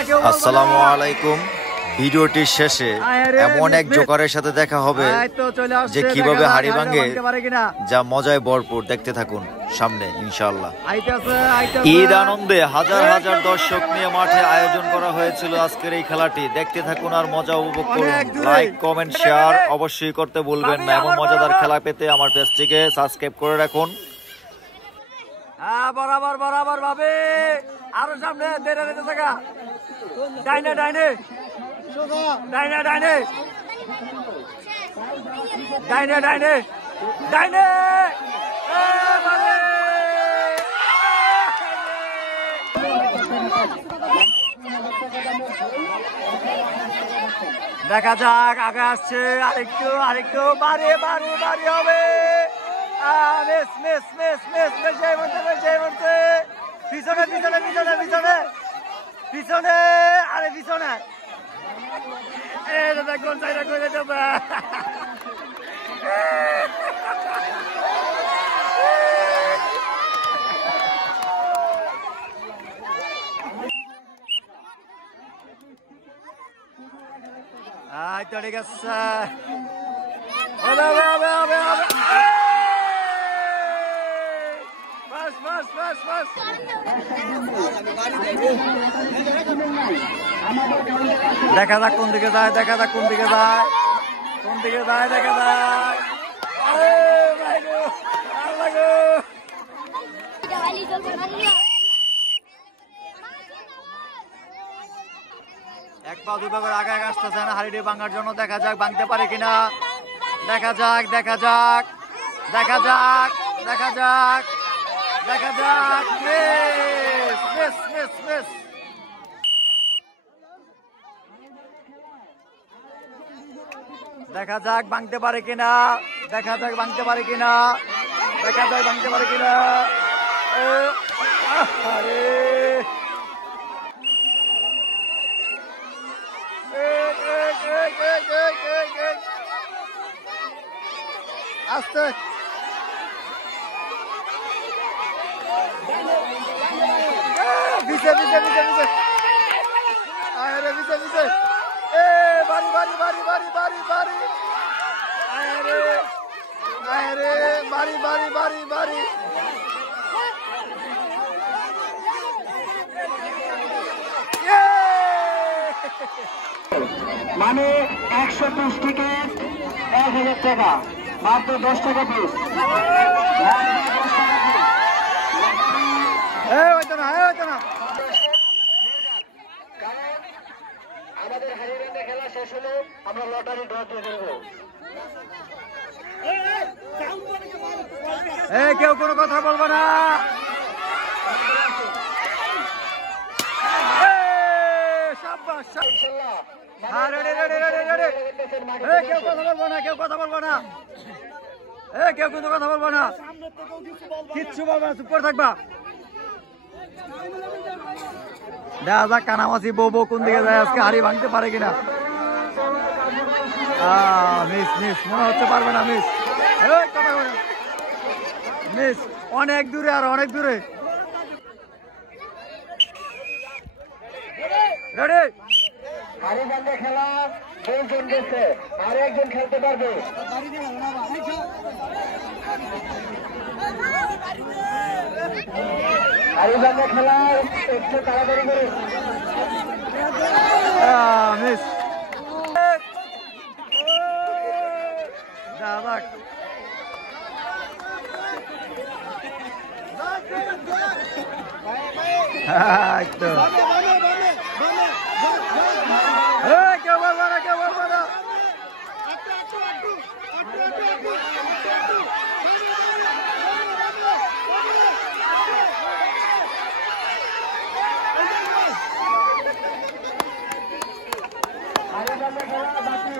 আসসালামু আলাইকুম। ভিডিওটির শেষে এমন এক জোকারের সাথে দেখা হবে যে কিভাবে হাড়ি ভাঙে, যা মজায় ভরপুর। দেখতে থাকুন সামনে ইনশাআল্লাহ। ঈদ আনন্দে হাজার হাজার দর্শক নিয়ে মাঠে আয়োজন করা হয়েছিল আজকের এই খেলাটি। দেখতে থাকুন আর মজা উপভোগ করুন। লাইক, কমেন্ট, শেয়ার অবশ্যই করতে ভুলবেন না। এমন মজাদার খেলা পেতে আমার পেজটিকে সাবস্ক্রাইব করে রাখুন। বরাবর বরাবর ভাবে আরো সামনে দেড়ে রেখে থাকা। ডাইনে ডাইনে ডাইনে ডাইনে ডাইনে ডাইনে ডাইনে দেখা যাক, আগে আসছে আরেকটু আরেকটু বাড়ি বাড়ি বাড়ি হবে। পিছনে পিছনে পিছনে পিছনে পিছনে আরে পিছনে কোন সাইডে করে যাবে। তো ঠিক আছে, দেখা যাক কোন দিকে যায়, দেখা যাক কোন দিকে যায়, কোন দিকে যায়, দেখা যাক। এক পা দুই পাবের আগে আগে আসতেছে না হাড়িটি ভাঙার জন্য। দেখা যাক ভাঙতে পারে কিনা। দেখা যাক দেখা যাক দেখা যাক দেখা যাক দেখা যাক। Miss miss miss miss. দেখা যাক ভাঙতে পারে কিনা, দেখা যাক ভাঙতে পারে কিনা, দেখা যাক ভাঙতে পারে কিনা। আরে আস্তে বিছে বিছে বিছে বিছে আরে বিছে বিছে বাড়ি বাড়ি বাড়ি বাড়ি বাড়ি বাড়ি আরে আরে বাড়ি বাড়ি বাড়ি বাড়ি। মানে 120 টিকিট 1000 টাকা, মাত্র 10 টাকা পিস। আমাদের হারিয়ানা খেলা শেষ হলে আমরা লটারি ড্র করবো। কেউ কোনো কথা বলবো না। কেউ কথা বলবো না, কেউ কথা বলবো না, কেউ কিন্তু কথা বলবো না, কিচ্ছু বলবো না, চুপ করে থাকবা। দেখা যাক কানামাছি বউ বউ কোন দিকে যায়, আজকে হাড়ি ভাঙতে পারে কিনা। মিস মিস মনে হচ্ছে পারবে না। মিস মিস অনেক দূরে আর অনেক দূরে। রেডি হারিবান্ধা খেলা 2 জন গেছে, আর একজন খেলতে পারবে। হারিবান্ধা খেলা একটু তাড়াতাড়ি করে। মিস দাদাক একদম কেউ বলবো না, কেউ বলবো না। খেলা বাকি